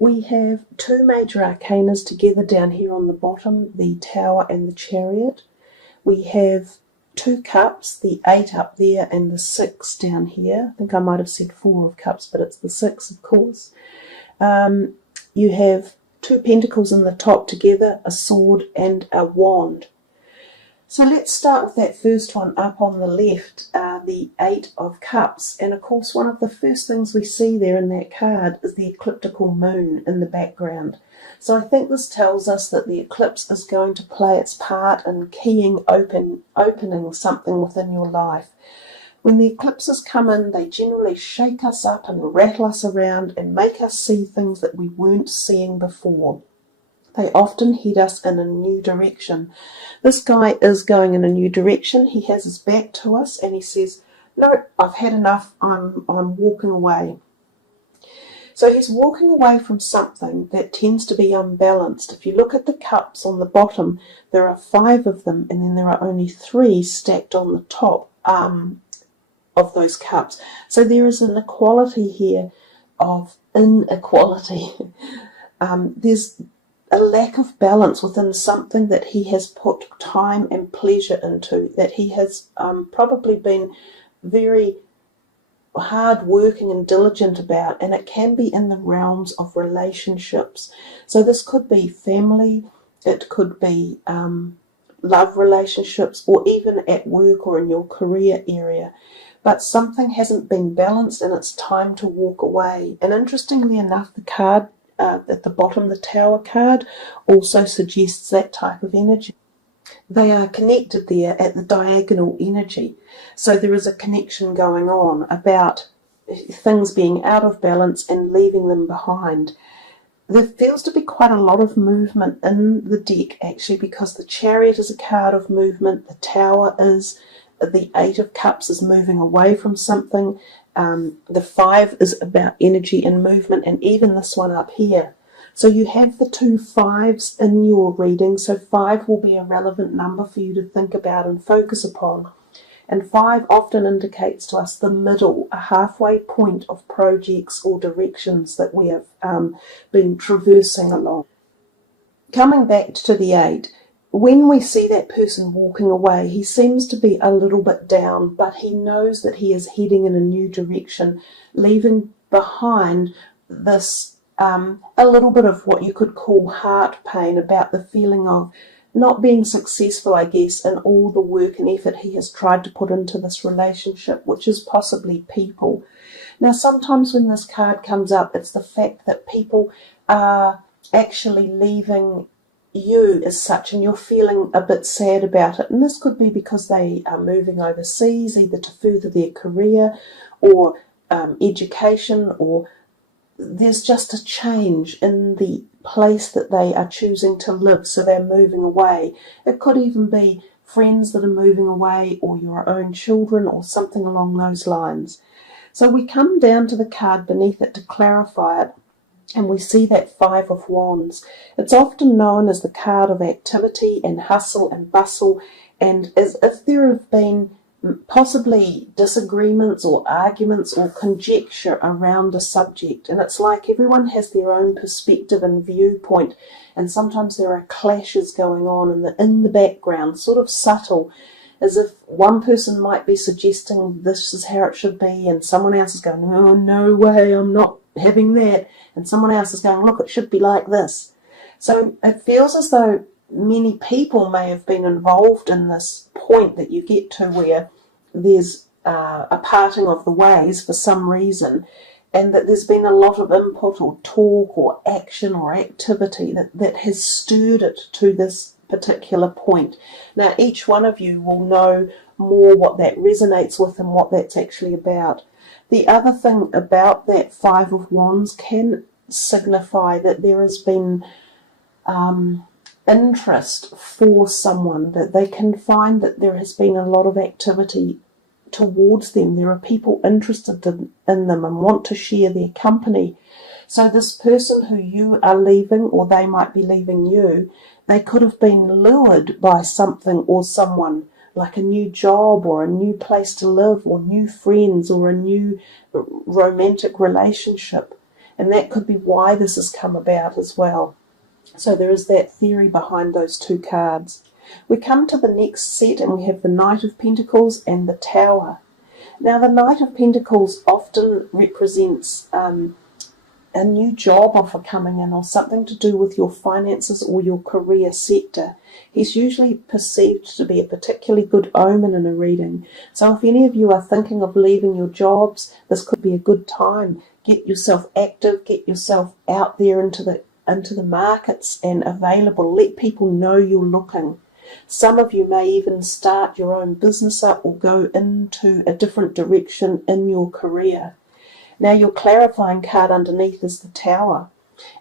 We have two major arcanas together down here on the bottom, the Tower and the Chariot. We have two cups, the 8 up there and the 6 down here. I think I might have said 4 of cups, but it's the 6, of course. You have two pentacles in the top together, a sword and a wand. So let's start with that first one up on the left, the 8 of Cups. And of course, one of the first things we see there in that card is the ecliptical moon in the background. So I think this tells us that the eclipse is going to play its part in opening something within your life. When the eclipses come in, they generally shake us up and rattle us around and make us see things that we weren't seeing before. They often head us in a new direction. This guy is going in a new direction. He has his back to us and he says, "No, I've had enough. I'm walking away." So he's walking away from something that tends to be unbalanced. If you look at the cups on the bottom, there are 5 of them, and then there are only 3 stacked on the top of those cups. So there is an equality here of inequality. There's a lack of balance within something that he has put time and pleasure into, that he has probably been very hard working and diligent about, and it can be in the realms of relationships. So this could be family, it could be love relationships, or even at work or in your career area. But something hasn't been balanced and it's time to walk away. And interestingly enough, the card at the bottom, the Tower card, also suggests that type of energy. They are connected there at the diagonal energy. So there is a connection going on about things being out of balance and leaving them behind. There feels to be quite a lot of movement in the deck, actually, because the Chariot is a card of movement, the Tower is, the 8 of Cups is moving away from something, the 5 is about energy and movement, and even this one up here. So you have the 2 5s in your reading, so 5 will be a relevant number for you to think about and focus upon. And 5 often indicates to us the middle, a halfway point of projects or directions that we have been traversing along. Coming back to the 8, when we see that person walking away, he seems to be a little bit down, but he knows that he is heading in a new direction, leaving behind this a little bit of what you could call heart pain about the feeling of not being successful, I guess, in all the work and effort he has tried to put into this relationship, which is possibly people. Now, sometimes when this card comes up, it's the fact that people are actually leaving you as such, and you're feeling a bit sad about it. And this could be because they are moving overseas, either to further their career or education, or there's just a change in the place that they are choosing to live, so they're moving away. It could even be friends that are moving away, or your own children, or something along those lines. So we come down to the card beneath it to clarify it, and we see that 5 of Wands. It's often known as the card of activity and hustle and bustle, and as if there have been possibly disagreements or arguments or conjecture around a subject. And it's like everyone has their own perspective and viewpoint, and sometimes there are clashes going on in the background, sort of subtle, as if one person might be suggesting this is how it should be, and someone else is going, "Oh, no way, I'm not having that," and someone else is going, "Look, it should be like this." So it feels as though many people may have been involved in this point that you get to where there's a parting of the ways for some reason, and that there's been a lot of input or talk or action or activity that has stirred it to this particular point. Now, each one of you will know more what that resonates with and what that's actually about. The other thing about that 5 of Wands can signify that there has been interest for someone, that they can find that there has been a lot of activity towards them. There are people interested in them and want to share their company. So this person who you are leaving, or they might be leaving you, they could have been lured by something or someone, like a new job or a new place to live or new friends or a new romantic relationship. And that could be why this has come about as well. So there is that theory behind those two cards. We come to the next set and we have the Knight of Pentacles and the Tower. Now the Knight of Pentacles often represents a new job offer coming in, or something to do with your finances or your career sector. He's usually perceived to be a particularly good omen in a reading. So if any of you are thinking of leaving your jobs, this could be a good time. Get yourself active, get yourself out there into the markets and available. Let people know you're looking. Some of you may even start your own business up or go into a different direction in your career. Now your clarifying card underneath is the Tower,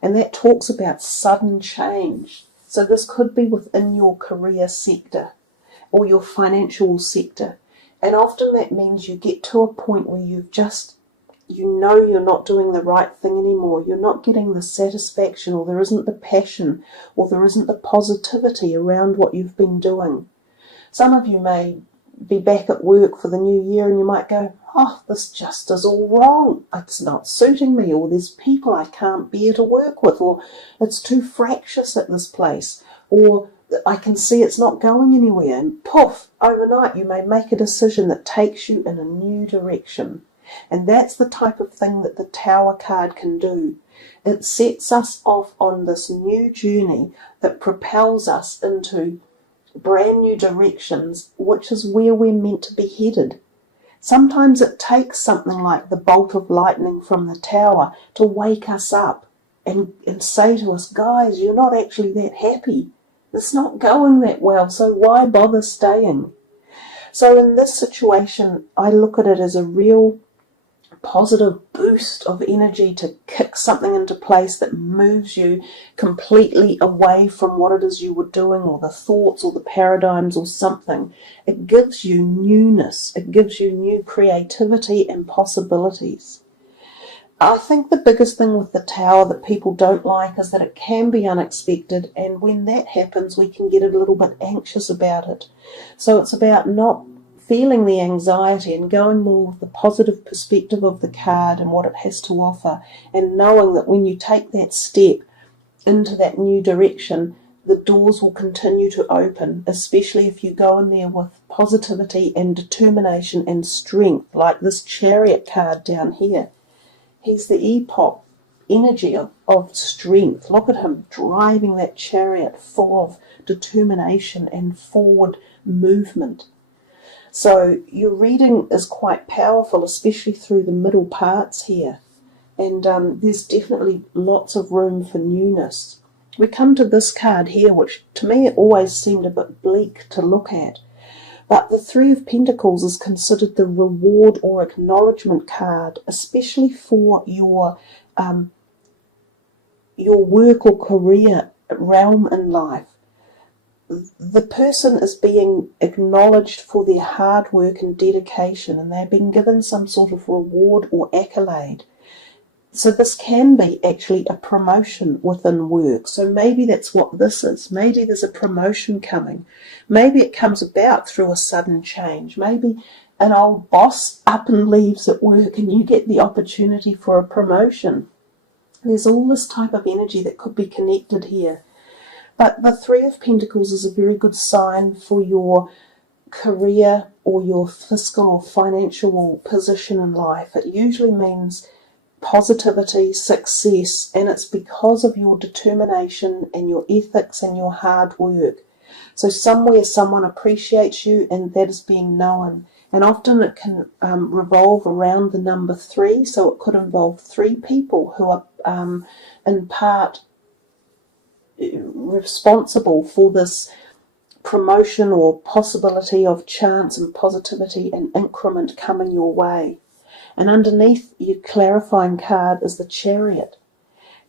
and that talks about sudden change. So this could be within your career sector or your financial sector. And often that means you get to a point where you know you're not doing the right thing anymore. You're not getting the satisfaction, or there isn't the passion, or there isn't the positivity around what you've been doing. Some of you may be back at work for the new year and you might go, oh, this just is all wrong. It's not suiting me, or there's people I can't bear to work with, or it's too fractious at this place, or I can see it's not going anywhere. And poof, overnight you may make a decision that takes you in a new direction. And that's the type of thing that the Tower card can do. It sets us off on this new journey that propels us into brand new directions, which is where we're meant to be headed. Sometimes it takes something like the bolt of lightning from the Tower to wake us up and say to us, guys, you're not actually that happy. It's not going that well, so why bother staying? So in this situation, I look at it as a real positive boost of energy to kick something into place that moves you completely away from what it is you were doing, or the thoughts or the paradigms or something. It gives you newness. It gives you new creativity and possibilities. I think the biggest thing with the Tower that people don't like is that it can be unexpected, and when that happens we can get a little bit anxious about it. So it's about not feeling the anxiety and going more with the positive perspective of the card and what it has to offer, and knowing that when you take that step into that new direction, the doors will continue to open, especially if you go in there with positivity and determination and strength, like this Chariot card down here. He's the epoch energy of strength. Look at him driving that chariot full of determination and forward movement. So your reading is quite powerful, especially through the middle parts here. And there's definitely lots of room for newness. We come to this card here, which to me it always seemed a bit bleak to look at. But the Three of Pentacles is considered the reward or acknowledgement card, especially for your work or career realm in life. The person is being acknowledged for their hard work and dedication, and they're being given some sort of reward or accolade. So this can be actually a promotion within work. So maybe that's what this is. Maybe there's a promotion coming. Maybe it comes about through a sudden change. Maybe an old boss up and leaves at work and you get the opportunity for a promotion. There's all this type of energy that could be connected here. But the Three of Pentacles is a very good sign for your career or your fiscal or financial position in life. It usually means positivity, success, and it's because of your determination and your ethics and your hard work. So somewhere someone appreciates you and that is being known. And often it can revolve around the number 3, so it could involve 3 people who are in part responsible for this promotion or possibility of chance and positivity and increment coming your way. And underneath your clarifying card is the Chariot.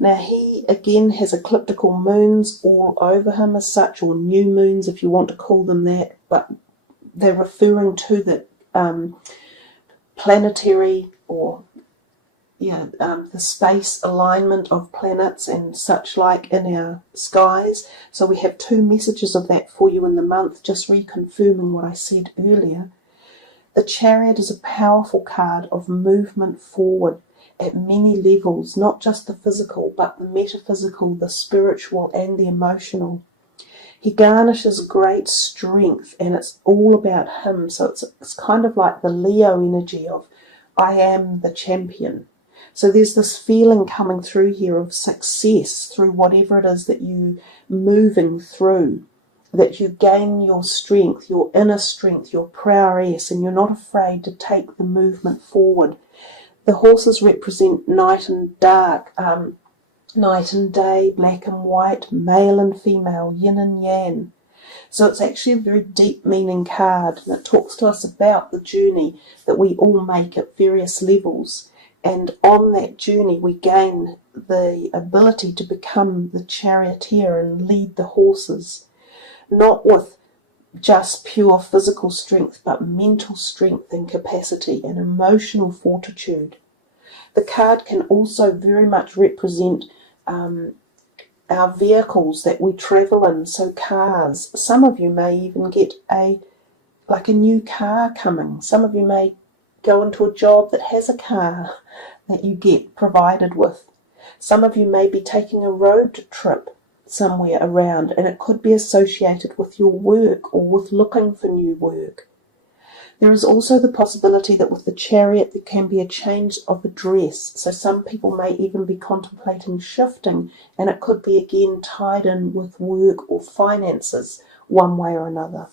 Now he again has ecliptical moons all over him as such, or new moons if you want to call them that, but they're referring to the planetary or the space alignment of planets and such like in our skies. So we have 2 messages of that for you in the month, just reconfirming what I said earlier. The Chariot is a powerful card of movement forward. at many levels, not just the physical, but the metaphysical, the spiritual, and the emotional. He garnishes great strength, and it's all about him. So it's kind of like the Leo energy of, I am the champion. So there's this feeling coming through here of success through whatever it is that you're moving through, that you gain your strength, your inner strength, your prowess, and you're not afraid to take the movement forward. The horses represent night and dark, night and day, black and white, male and female, yin and yang. So it's actually a very deep meaning card, and it talks to us about the journey that we all make at various levels. And on that journey, we gain the ability to become the charioteer and lead the horses, not with just pure physical strength, but mental strength and capacity and emotional fortitude. The card can also very much represent our vehicles that we travel in, so cars. Some of you may even get a new car coming. Some of you may go into a job that has a car that you get provided with. Some of you may be taking a road trip somewhere around, and it could be associated with your work or with looking for new work. There is also the possibility that with the chariot there can be a change of address, so some people may even be contemplating shifting, and it could be again tied in with work or finances one way or another.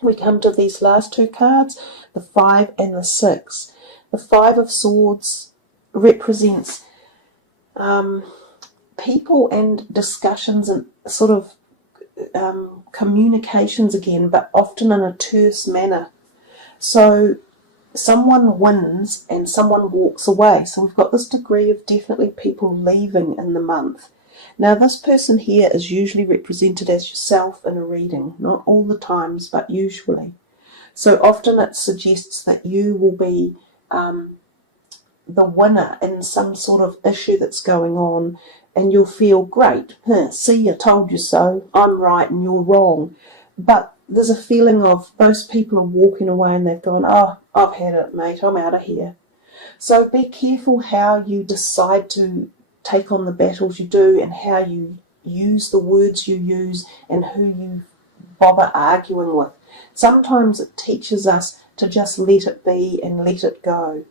We come to these last two cards, the 5 and the 6. The 5 of Swords represents people and discussions and sort of communications again, but often in a terse manner. So someone wins and someone walks away. So we've got this degree of definitely people leaving in the month. Now this person here is usually represented as yourself in a reading, not all the times, but usually. So often it suggests that you will be the winner in some sort of issue that's going on, and you'll feel great. See, I told you so. I'm right and you're wrong. But there's a feeling of those people are walking away and they've gone, oh, I've had it, mate. I'm out of here. So be careful how you decide to take on the battles you do, and how you use the words you use, and who you bother arguing with. Sometimes it teaches us to just let it be and let it go.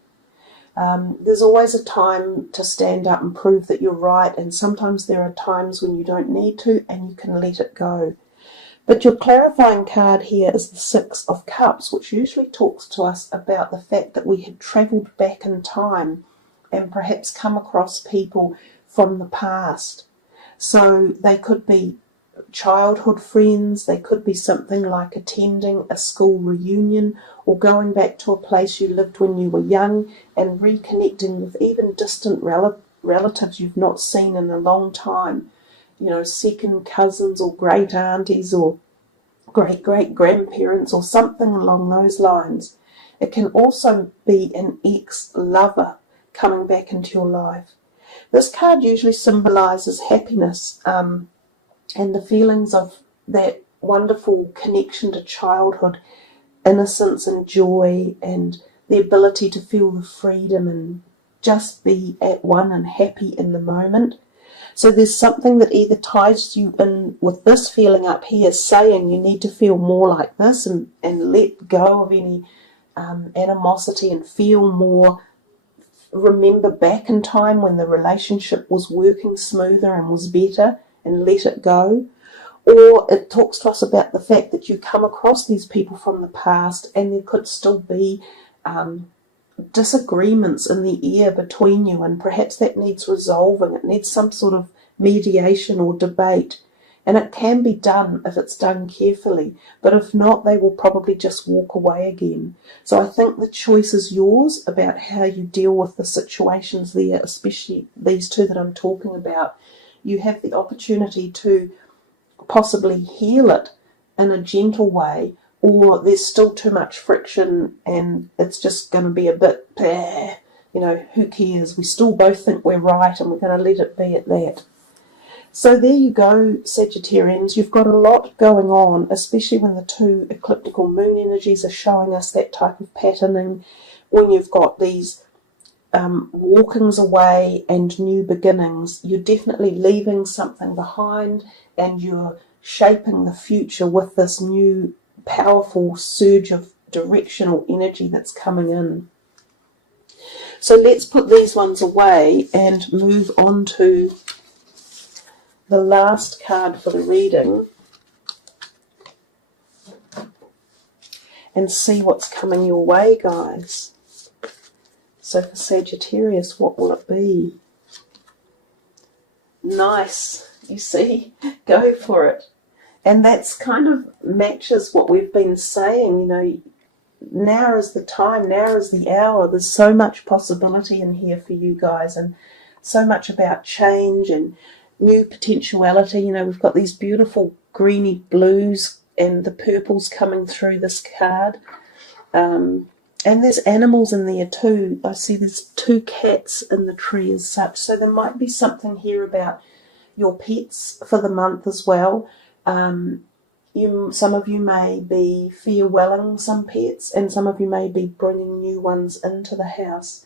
There's always a time to stand up and prove that you're right, and sometimes there are times when you don't need to and you can let it go. But your clarifying card here is the 6 of Cups, which usually talks to us about the fact that we had travelled back in time and perhaps come across people from the past. So they could be childhood friends, they could be something like attending a school reunion, or going back to a place you lived when you were young and reconnecting with even distant relatives you've not seen in a long time. You know, second cousins or great aunties or great-great-grandparents or something along those lines. It can also be an ex-lover coming back into your life. This card usually symbolises happiness and the feelings of that wonderful connection to childhood, innocence and joy, and the ability to feel the freedom and just be at one and happy in the moment. So there's something that either ties you in with this feeling up here, saying you need to feel more like this and let go of any animosity and feel more. Remember back in time when the relationship was working smoother and was better, and let it go. Or it talks to us about the fact that you come across these people from the past and there could still be disagreements in the air between you, and perhaps that needs resolving. It needs some sort of mediation or debate, and it can be done if it's done carefully, but if not, they will probably just walk away again. So I think the choice is yours about how you deal with the situations there, especially these two that I'm talking about. You have the opportunity to possibly heal it in a gentle way, or there's still too much friction and it's just going to be a bit, who cares? We still both think we're right and we're going to let it be at that. So there you go, Sagittarians. You've got a lot going on, especially when the two ecliptical moon energies are showing us that type of patterning, when you've got these walkings away and new beginnings. You're definitely leaving something behind, and you're shaping the future with this new powerful surge of directional energy that's coming in. So let's put these ones away and move on to the last card for the reading and see what's coming your way, guys. So for Sagittarius, what will it be? Nice, you see, go for it. And that's kind of matches what we've been saying, you know, now is the time, now is the hour. There's so much possibility in here for you guys, and so much about change and new potentiality. You know, we've got these beautiful greeny blues and the purples coming through this card. And there's animals in there too. I see there's 2 cats in the tree as such. So there might be something here about your pets for the month as well. Some of you may be farewelling some pets, and some of you may be bringing new ones into the house.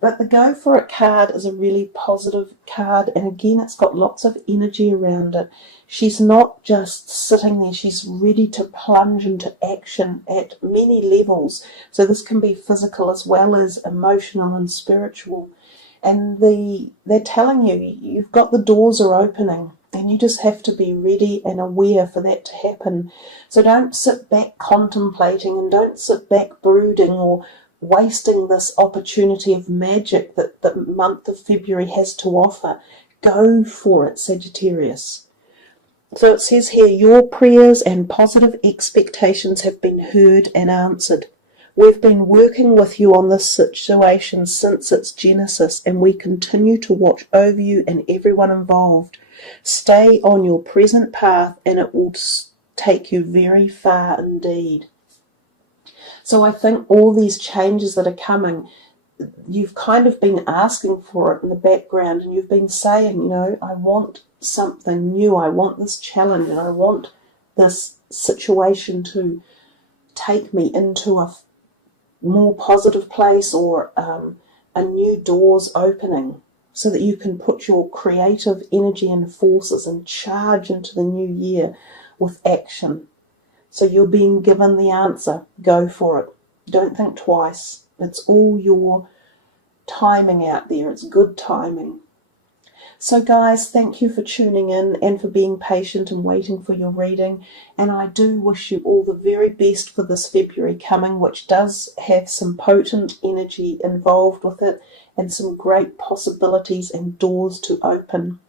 But the Go For It card is a really positive card, and again, it's got lots of energy around it. She's not just sitting there, she's ready to plunge into action at many levels. So this can be physical as well as emotional and spiritual. And they're telling you, you've got the doors are opening. And you just have to be ready and aware for that to happen. So don't sit back contemplating, and don't sit back brooding or wasting this opportunity of magic that the month of February has to offer. Go for it, Sagittarius. So it says here, your prayers and positive expectations have been heard and answered. We've been working with you on this situation since its genesis, and we continue to watch over you and everyone involved. Stay on your present path, and it will take you very far indeed. So I think all these changes that are coming, you've kind of been asking for it in the background, and you've been saying, you know, I want something new, I want this challenge, and I want this situation to take me into a more positive place, or a new door's opening, so that you can put your creative energy and forces and charge into the new year with action. So you're being given the answer. Go for it. Don't think twice. It's all your timing out there. It's good timing. So guys, thank you for tuning in and for being patient and waiting for your reading. And I do wish you all the very best for this February coming, which does have some potent energy involved with it, and some great possibilities and doors to open.